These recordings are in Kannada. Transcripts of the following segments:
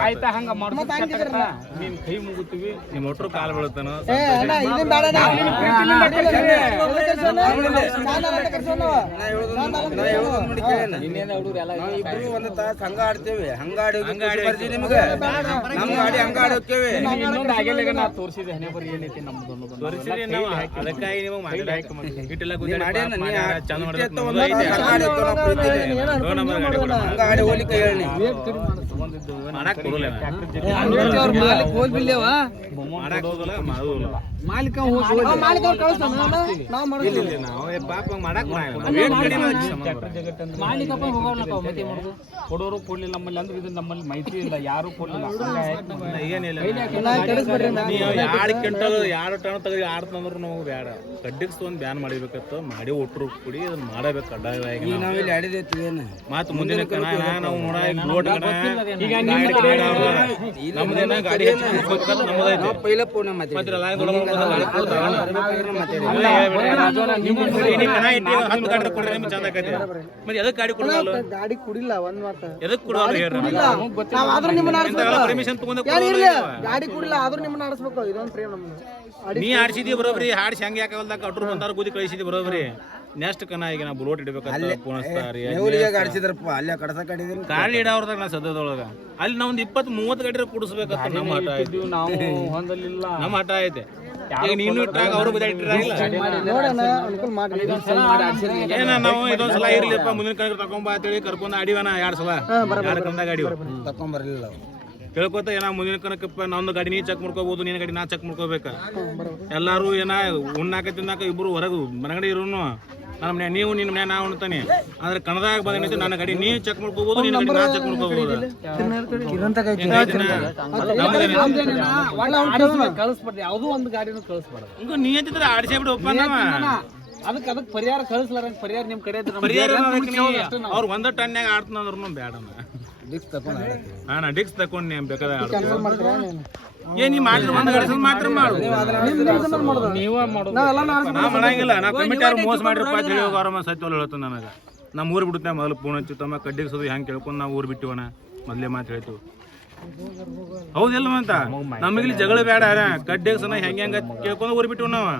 ಆಯ್ತಾ ಹಂಗ ನಿನ್ ಕೈ ಮುಗುತ್ತೀವಿ ನಿಮ್ ಒಟ್ರು ಕಾಲ್ ಬೀಳುತ್ತಾನ ಹಂಗ ಆಡ್ತೇವೆ ಹಂಗ ಆಡಿ ನಿಮ್ಗೆ ನಮ್ ಗಾಡಿ ಹಂಗ ಆಡೋಕೇವೆ ಇನ್ನೊಂದು ಆಗಿಲ್ಲ ನಾ ತೋರಿಸಿದೆ ಹಣೆ ಬರಿ ಏನೈತಿ ನಮ್ದು ತೋರಿಸಿದ್ರೆ ನಾವು ಅದಕ್ಕಾಗಿ ನೀವು ಇಟ್ಟೆಲ್ಲ ಚಂದ ಗಾಡಿ ಹೋಲಿಕೆ ಹೇಳಿ ಮಾಡಕ್ ಕೊಡಲ್ಲ ಕೊಡೋರು ಕೊಡ್ಲಿಲ್ಲ ನಮ್ಮಲ್ಲಿ ಅಂದ್ರೆ ಇದು ನಮ್ಮಲ್ಲಿ ಮೈತ್ರಿ ಇಲ್ಲ ಯಾರು ಕೊಡ್ಲಿಲ್ಲ ಏನಿಲ್ಲ 2 ಕ್ವಿಂಟಲ್ 2 ಟನ್ ತೆಗೆದು ಆಡ್ತಂದ್ರು ನಾವು ಬೇಡ ಕಡ್ಡಿಗ್ಸ್ ಒಂದು ಬ್ಯಾನ್ ಮಾಡಿಬೇಕತ್ತ ಮಾಡಿ ಒಟ್ಟರು ಕುಡಿ ಅದನ್ನ ಮಾಡಬೇಕು ಕಡ್ಡಾಯವಾಗಿ ಮತ್ ಮುಂದಿನ ನಾವು ನೋಡ ಈಗ ನಮ್ದೇನ ಗಾಡಿ ಗಾಡಿ ಕುಡಿಲ್ಲ ಒಂದ್ ಮಾತ ಗಾಡಿ ಕುಡಿಲ್ಲ ಆದ್ರೂ ನಿಮ್ಮನ್ನ ಆಡಿಸ್ಬೇಕು ಇದೊಂದು ಪ್ರೇಮ್ ನಮ್ದು ನೀ ಆಡ್ಸಿದಿ ಬರೋಬ್ರಿ ಹಾಡ್ಸಿ ಹಂಗೆ ಯಾಕಲ್ದಾಗ ಅಟ್ರು ಬಂದಾರ ಗುದಿ ಕಳಿಸಿದಿ ಬರೋಬ್ರಿ ನೆಕ್ಸ್ಟ್ ಕನ ಈಗ ನಾ ಬುಲೋಟ್ ಇಡ್ಬೇಕಂತ ಪೋಣಿಸ್ತಾರಿ ಗಾಡಿ ಇಡೋರ್ದಾಗ ನಾ ಸದ್ಯದೊಳಗ ಅಲ್ಲಿ ನಾವೊಂದು 20-30 ಗಾಡಿ ಕುಡಿಸ್ಬೇಕಂತ ನಮ್ಮ ಹಠ ಐತಿ ನಮ್ಮ ಹಠ ಐತೆ ಈಗ ನೀನು ಇಟ್ಟಾಗ ಅವರು ಏನ ನಾವು ಇದೊಂದ್ಸಲ ಇರ್ಲಿಪ್ಪ ಮುಂದಿನ ಕಡೆ ತಕೊಂಬ ಅಂತೇಳಿ ಕರ್ಕೊಂಡ್ ಆಡಿವನ 2 ಸಲ 2 ಕಮ್ದಾಗ ಆಡಿವ ತಕೊಂಬರ್ಲಿಲ್ಲ ಕೇಳ್ಕೊತ ಏನ ಮುಂದಿನ ಕನಕಪ್ಪ ನಂದು ಗಾಡಿ ನೀ ಚೆಕ್ ಮಾಡ್ಕೋಬಹುದು ನಿನ್ನ ಗಾಡಿ ನಾ ಚೆಕ್ ಮಾಡ್ಕೋಬೇಕ ಎಲ್ಲಾರು ಏನ ಉಣ್ಣಾಕ ತಿನ್ನಾಕ ಇಬ್ರು ಹೊರಗು ಮನೆಗಡೆ ಇರೋನು ನನ್ನ ಮನೆ ನೀವು ನಿನ್ನ ಮನೆ ನಾ ಉಣ್ತಾನೆ ಅಂದ್ರೆ ಕನ್ನಡದಾಗ ಬಂದೈತಿ ನನ್ನ ಗಾಡಿ ನೀ ಚೆಕ್ ಮಾಡ್ಕೋಬಹುದು ನಿನ್ನ ಗಾಡಿ ನಾ ಚೆಕ್ ಮಾಡ್ಕೋಬಹುದು ಕಳಿಸ್ಬಾರ್ದು ಯಾವ್ದು ಒಂದು ಗಾಡಿನೂ ಕಳಿಸ್ಬಾರ್ದು ಹಿಂಗ ನೀ ಅಂತಿದ್ರೆ ಆಡ್ಸೇ ಬಿಡು ಒಪ್ಪ ಅದಕ್ಕೆ ಪರಿಹಾರ ಕಳಿಸ್ಲಾರ ಪರಿಹಾರ ನಿಮ್ ಕಡೆ ಪರಿಹಾರ ಅವ್ರು 1 ಟನ್ಯಾಗ ಆಡ್ತಂದ್ರು ಬೇಡ ಡಿಕ್ಸ್ ತಕೊಂಡ್ ಬೇಕಾದ ನೀ ಮಾಡಿದ್ರೆ ಒಂದು ಗಾಡಿ ಮಾತ್ರ ಮಾಡು ನಾ ಮಾಡಂಗಿಲ್ಲ ನಾ ಕಮಿಟಿ ಯಾರು ಮೋಸ ಮಾಡಿರಪ್ಪ ಅಂತ ಹೇಳಿ ಗೌರವ ಸತ್ಯ ಹೇಳ್ತಾನೆ ನನಗೆ ನಮ್ಮ ಊರು ಬಿಡುತ್ತೆ ಮೊದಲು ಫೋನ್ ಹಚ್ಚುತ್ತಮ್ಮ ಕಡ್ಡಿಗ್ಸೋದು ಹೆಂಗೆ ಕೇಳ್ಕೊಂಡು ನಾವು ಊರು ಬಿಟ್ಟಿವನ ಮೊದಲೇ ಮಾತು ಹೇಳ್ತೀವಿ ಹೌದಿಲ್ಲ ಅಂತ ನಮಗಿಲ್ಲಿ ಜಗಳ ಬೇಡ ಕಡ್ಡಿಗ್ಸನ ಹೆಂಗೆ ಹೆಂಗೆ ಕೇಳ್ಕೊಂಡು ಊರು ಬಿಟ್ಟಿವ್ ನಾವು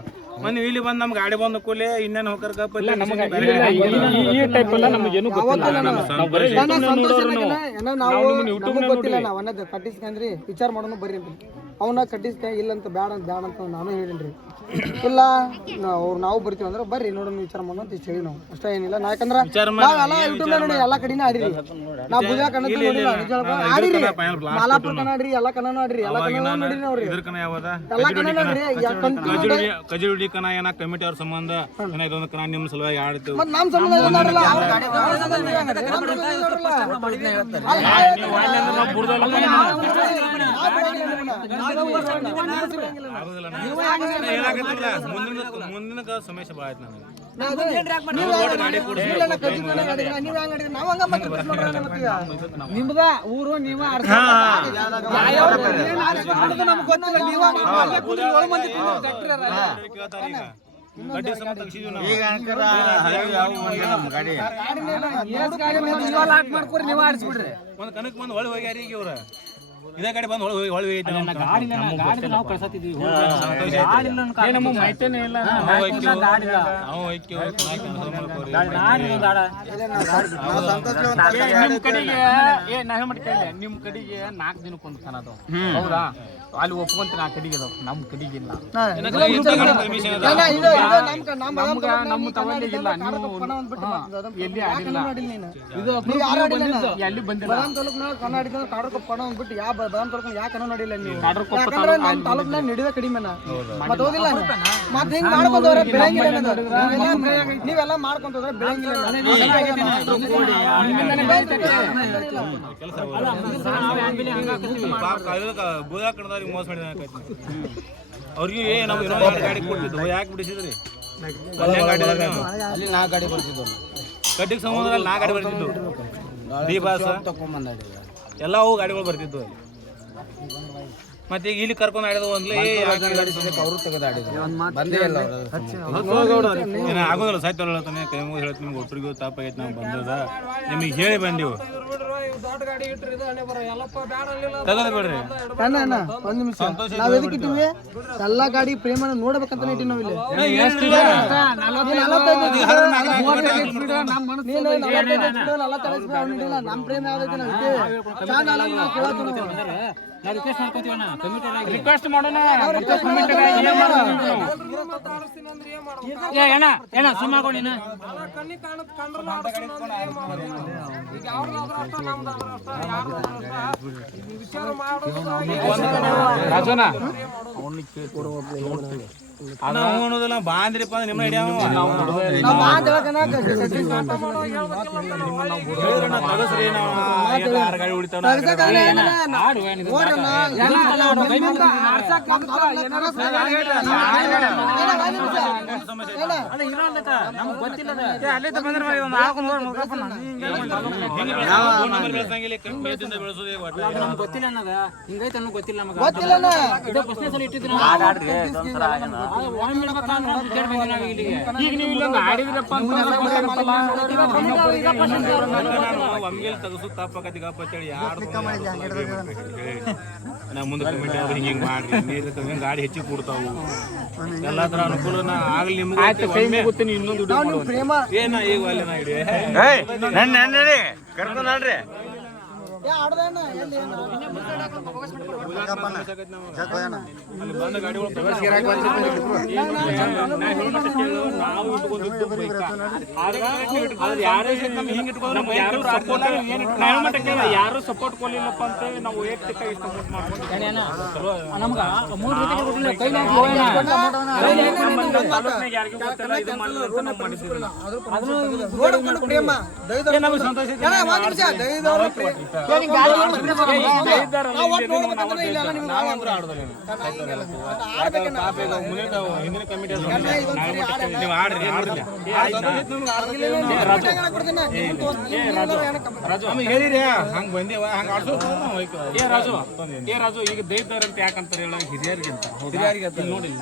ಮೊನ್ನೆ ಇಲ್ಲಿ ಬಂದು ನಮ್ಗೆ ಗಾಡಿ ಬಂದ ಕೂಲೆ ಇನ್ನೇನು ಹೋಗರ್ಕಪ್ಪ ಕಟ್ಟಿಸ್ಕಂದ್ರಿ ವಿಚಾರ ಮಾಡೋಣ ಬರ್ರಿ ಅವನ್ನ ಕಟ್ಟಿಸ್ಕ ಇಲ್ಲ ಅಂತ ಬ್ಯಾಡ ಅಂತ ನಾನು ಹೇಳಿನ್ರಿ ಇಲ್ಲ ನಾವು ಬರ್ತೀವಿ ಅಂದ್ರೆ ಬರ್ರಿ ನೋಡೋಣ ವಿಚಾರ ಮಾಡೋಣ ಅಂತ ಹೇಳಿ ನಾವು ಅಷ್ಟೇ ಏನಿಲ್ಲ ಯಾಕಂದ್ರೆ ಯೂಟ್ಯೂಬ್ ನೋಡಿ ಎಲ್ಲಾ ಕಡೆನೇ ಆಡಿರಿ ನಾವು ಭುಜ ಕನ್ನಡ ನೋಡಿಲ್ಲ ಆಡಿರಿ ಮಾಲಾಪುರ ಕನ್ನಡ ಆಡ್ರಿ ಎಲ್ಲಾ ಕನ್ನಡ ಆಡ್ರಿ ಎಲ್ಲಾ ಕನ್ನಡ ನೋಡಿರಿ ಅವ್ರಿ ಎಲ್ಲಾ ಕನ್ನಡ ನೋಡ್ರಿ ಕಜಿರುಡಿ ಕನ ಏನ ಕಮಿಟಿ ಅವ್ರ ಸಂಬಂಧ ಇದೊಂದು ಕನ ನಿಮ್ಮ ಸಲುವಾಗಿ ಆಡ್ತೀವಿ ಮತ್ತೆ ನಮ್ಮ ಸಂಬಂಧ ಮುಂದಿನ ಸಮಸ್ಯೆ ಭಾಳ ಆಯ್ತು ನನಗೆ ನಿಮ್ದ ಊರು ನೀವ ಮಾಡ್ಕೊರಿ ನೀವ ಆಡಿಸ್ಬಿಡ್ರಿ ಒಂದ್ ಕನಕ್ ಬಂದ್ ಹೊಳಿ ಹೋಗ್ಯಾರ ಈಗ ಇವ್ರ ಇದೇ ಗಾಡಿ ಬಂದು ಹೊಳಿ ನಾವು ಕಳ್ಸತ್ತಿದ್ವಿ ನಿಮ್ ಕಡೆಗೆ 4 ದಿನಕ್ಕೊಂದು ಕನ ಅದಾವ ಹೌದಾ ಅಲ್ಲಿ ಒಪ್ಕೊಂತೀನಿ ಆ ಕಡೆಗೆ ಅದಾವ ನಮ್ ಕಡೆಗೆ ಇಲ್ಲ ನಮ್ಮ ತಗೊಂಡಿಲ್ಲ ಎಲ್ಲಿ ಆಡಿಲ್ಲ ಇದು ಎಲ್ಲಿ ಬಂದಿಲ್ಲ ಕರ್ನಾಟಕ ಕಾಡ್ರಕೊಪ್ಪ ಪಣ ಅಂದ್ಬಿಟ್ಟು ಯಾವ ಬದಾಮ್ ತರ್ಕೊಂಡು ಯಾಕೆ ಕನ್ನಡ ನೋಡಿಲ್ಲ ನೀವು ಯಾಕಂದ್ರೆ ನಮ್ಮ ತಾಲೂಕ್ನಾಗ ನಡೆದ ಕಡಿಮೆ ಮತ್ತೆ ಹೋದಿಲ್ಲ ಮತ್ತೆ ಹಿಂಗ್ ಮಾಡ್ಕೊಂಡವ್ರೆ ಬೆಳಂಗಿಲ್ಲ ನೀವೆಲ್ಲ ಮಾಡ್ಕೊಂತಂದ್ರೆ ಬೆಳಂಗಿಲ್ಲ ಅವ್ರಿಗೆ ನಾವು ಗಾಡಿ ಕೊಡ್ತಿದ್ವು ಯಾಕೆ ಬಿಡಿಸಿದ್ರಿ ಅಲ್ಲಿ 4 ಗಾಡಿ ಬರ್ತಿದ್ವು ಕಡ್ಡಿಗೆ ಸಮುದ್ರದಲ್ಲಿ 4 ಗಾಡಿ ಬರ್ತಿದ್ವು ಡಿ ಬಾಸ್ ತಕೊಂಡ್ಬಂದ ಎಲ್ಲವೂ ಗಾಡಿಗಳು ಬರ್ತಿದ್ವು ಮತ್ತೆ ಈಗ ಇಲ್ಲಿ ಕರ್ಕೊಂಡು ಆಡಿದ ಒಂದ್ಲೆ ಅವರು ತೆಗೆದಾಡಿದ್ರು ಬಂದೇ ಇಲ್ಲ ಆಗೋದಿಲ್ಲ ಸಾಯ್ತು ಹೇಳ್ತಾನೆ ಕೈ ಮುಗಿದು ಹೇಳ್ತೀನಿ ನಿಮ್ಗೆ ಒಟ್ಟರಿಗೂ ತಾಪಾಗೈತೆ ನಾವು ಬಂದದ ನಿಮಗೆ ಹೇಳಿ ಬಂದೀವಿ ತಗೋಬೇಡ್ರಿ ಒಂದ್ ನಿಮಿಷ ನಾವ್ ಎದಕ್ಕೆ ಇಟ್ಟಿವಿ ಎಲ್ಲಾ ಗಾಡಿ ಪ್ರೇಮನ ನೋಡ್ಬೇಕಂತ ಇಟ್ಟಿವಿ ನಾವ್ ಇಲ್ಲಿ ನಮ್ ಪ್ರೇಮ ಯಾವ್ದೈತಿ ನಾವ್ ಇದ್ದೇವೆ ರಿಕ್ವೆಸ್ಟ್ ಮಾಡೋಣ ಸುಮ್ಮನೆ ರಾಜೋನ ಅನ್ನೋದಿಲ್ಲ ಬಾಂದ್ರಿಪ್ಪ ನಿಮ್ಮ ಹಿಡಿಯ ಗಾಡಿ ಹೊಡಿತಾವ ಗೊತ್ತಿಲ್ಲ ಅನ್ನೋದ ಹಿಂಗೈತೆ ಅನ್ನೋ ಗೊತ್ತಿಲ್ಲ ನಮಗೆ ಈಗ ನೀವು ಇಲ್ಲೊಂದು ಆಡಿದ್ರಪ್ಪ ಒಮ್ಮೆಲೆ ತಗಸು ತಾಪಕತಿ ಗಪ್ಪತ್ತೇಳಿ ಯಾರು ನಾ ಮುಂದೆ ಕಮಿಟಿ ಅವ್ರು ಹಿಂಗೆ ಮಾಡ್ರಿ ನೀರು ಗಾಡಿ ಹೆಚ್ಚಿಗೆ ಕೊಡ್ತಾವು ಎಲ್ಲಾ ತರ ಅನುಕೂಲ ಆಗ್ಲಿ ನಿಮ್ಗೆ ಇನ್ನೊಂದು ಪ್ರೇಮ ಏನ ಈಗ ಅಲ್ಲಿ ನಾ ಹಿಡಿ ಕರ್ಕೊಂಡು ಆಡ್ರಿ ಯಾರು ಸಪೋರ್ಟ್ ಕೊಡ್ಲಿಲ್ಲಪ್ಪ ಅಂತ ನಾವು ವೈಯಕ್ತಿಕ ಸಪೋರ್ಟ್ ಮಾಡ್ಕೊಂಡು ನಮ್ಗ ಹಿಂದಿನ ಕಮಿಟಿ ನೀವು ಆಡ್ರಿ ಹೇಳಿರಿ ಹಂಗ ಬಂದೇವ ಹಂಗ ರಾಜು ಈಗ ದೈದಾರ ಅಂತ ಯಾಕಂತಾರೆ ಹೇಳ ಹಿರಿಯರಿಗಿಂತ ನೋಡಿಲ್ಲ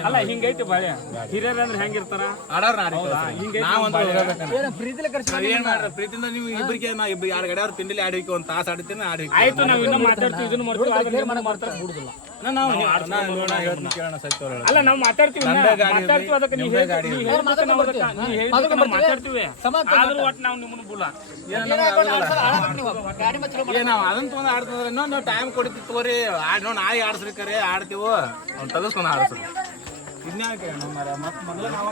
ಅಲ್ಲ ಹಿಂಗೈತಿ ಬಾಯ ಹಿರಿಯರ್ ಅಂದ್ರೆ ಹೆಂಗಿರ್ತಾರ ಪ್ರೀತಿಯಿಂದ ನೀವು ಇಬ್ಬರಿಗೆ ನಾ ಇಬ್ಬರು ಯಾರು ಗಡಿಯವ್ರು ತಿಂಡಿಲಿ ಆಡಿಕೆ ಒಂದು ತಾಸು ಆಡ್ತೀನಿ ಆಡಿಕೆ ಆಯ್ತು ನಾವು ಇನ್ನೂ ಮಾತಾಡ್ತೀವಿ ಇದನ್ನ ಮಾಡ್ತೀವಿ ಬಿಡುದಿಲ್ಲ ಅಲ್ಲ ನಾವು ಮಾತಾಡ್ತೀವಿ ಅದಕ್ಕೆ ನೀವು ಮಾತಾಡ್ತೀವಿ ಆದ್ರೂ ಒಟ್ಟು ನಾವು ನಿಮ್ಮನ್ನು ಬಿಡ ನಾವು ಅದನ್ನ ತೊಗೊಂಡು ಆಡ್ತಂದ್ರೆ ಇನ್ನೊಂದು ಟೈಮ್ ಕೊಡ್ತೀವಿ ತಗೋರಿ ನಾಯಿ ಆಡ್ಸ್ರಿಕರೆ ಆಡ್ತೀವೋ ಅವ್ನು ತೆಗೆಸ್ಕೊಂಡು ಆಡ್ಸ್ರಿ ಇನ್ಯಾಕೆ ಮತ್ತೆ ಮೊದಲು ನಾವು